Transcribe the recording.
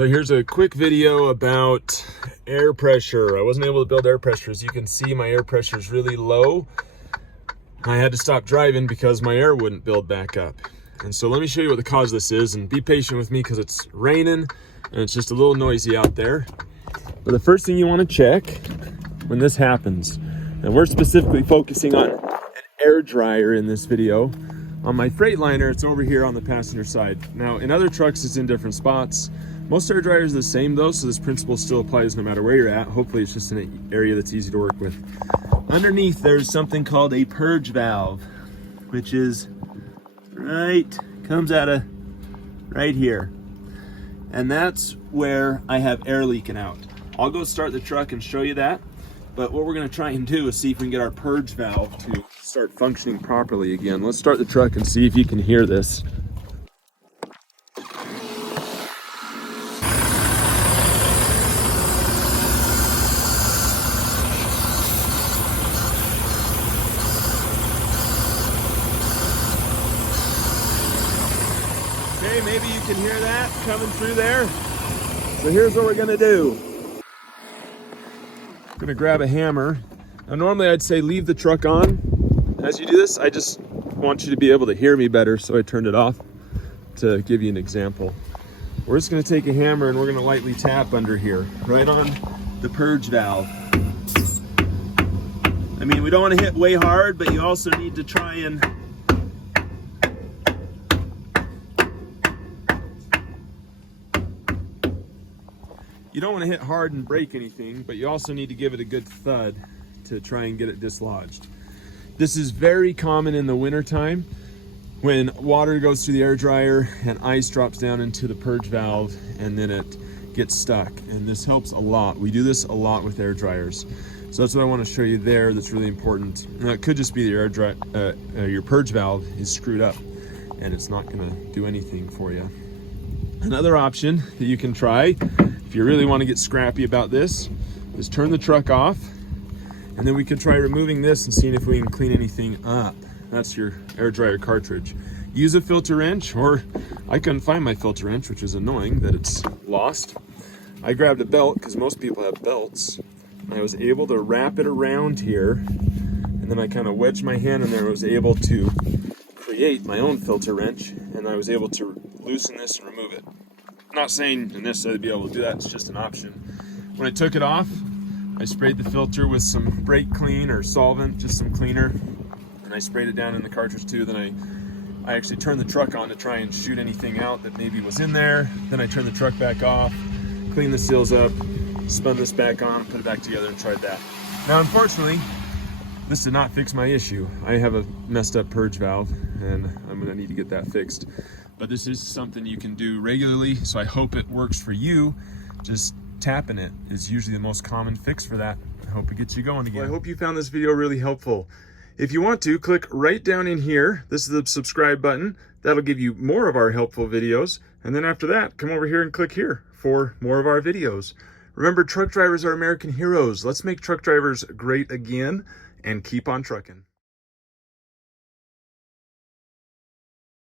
So here's a quick video about air pressure. I wasn't able to build air pressure. As you can see, my air pressure is really low. I had to stop driving because my air wouldn't build back up. And so let me show you what the cause of this is, and be patient with me because it's raining and it's just a little noisy out there. But the first thing you want to check when this happens, and we're specifically focusing on an air dryer in this video. On my Freightliner, it's over here on the passenger side. Now, in other trucks, it's in different spots. Most air dryers are the same though, so this principle still applies no matter where you're at. Hopefully it's just in an area that's easy to work with. Underneath, there's something called a purge valve, which is comes out of right here. And that's where I have air leaking out. I'll go start the truck and show you that. But what we're gonna try and do is see if we can get our purge valve to start functioning properly again. Let's start the truck and see if you can hear this. Okay, maybe you can hear that coming through there. So here's what we're gonna do. I'm gonna grab a hammer. Now normally I'd say leave the truck on. As you do this, I just want you to be able to hear me better, so I turned it off to give you an example. We're just gonna take a hammer and we're gonna lightly tap under here, right on the purge valve. I mean, we don't wanna hit way hard, but you also need to try and you don't want to hit hard and break anything, but you also need to give it a good thud to try and get it dislodged. This is very common in the winter time when water goes through the air dryer and ice drops down into the purge valve and then it gets stuck. And this helps a lot. We do this a lot with air dryers. So that's what I want to show you there. That's really important. Now, it could just be the your purge valve is screwed up and it's not going to do anything for you. Another option that you can try, if you really want to get scrappy about this, is turn the truck off, and then we can try removing this and seeing if we can clean anything up. That's your air dryer cartridge. Use a filter wrench, or I couldn't find my filter wrench, which is annoying that it's lost. I grabbed a belt because most people have belts, and I was able to wrap it around here, and then I kind of wedged my hand in there and was able to create my own filter wrench, and I was able to loosen this and remove it. I'm not saying to necessarily be able to do that, it's just an option. When I took it off, I sprayed the filter with some brake clean or solvent, just some cleaner, and I sprayed it down in the cartridge too. Then I actually turned the truck on to try and shoot anything out that maybe was in there. Then I turned the truck back off, cleaned the seals up, spun this back on, put it back together and tried that. Now unfortunately, this did not fix my issue. I have a messed up purge valve and I'm gonna need to get that fixed. But this is something you can do regularly, so I hope it works for you. Just tapping it is usually the most common fix for that. I hope it gets you going again. Well, I hope you found this video really helpful. If you want to, click right down in here. This is the subscribe button. That'll give you more of our helpful videos. And then after that, come over here and click here for more of our videos. Remember, truck drivers are American heroes. Let's make truck drivers great again and keep on trucking.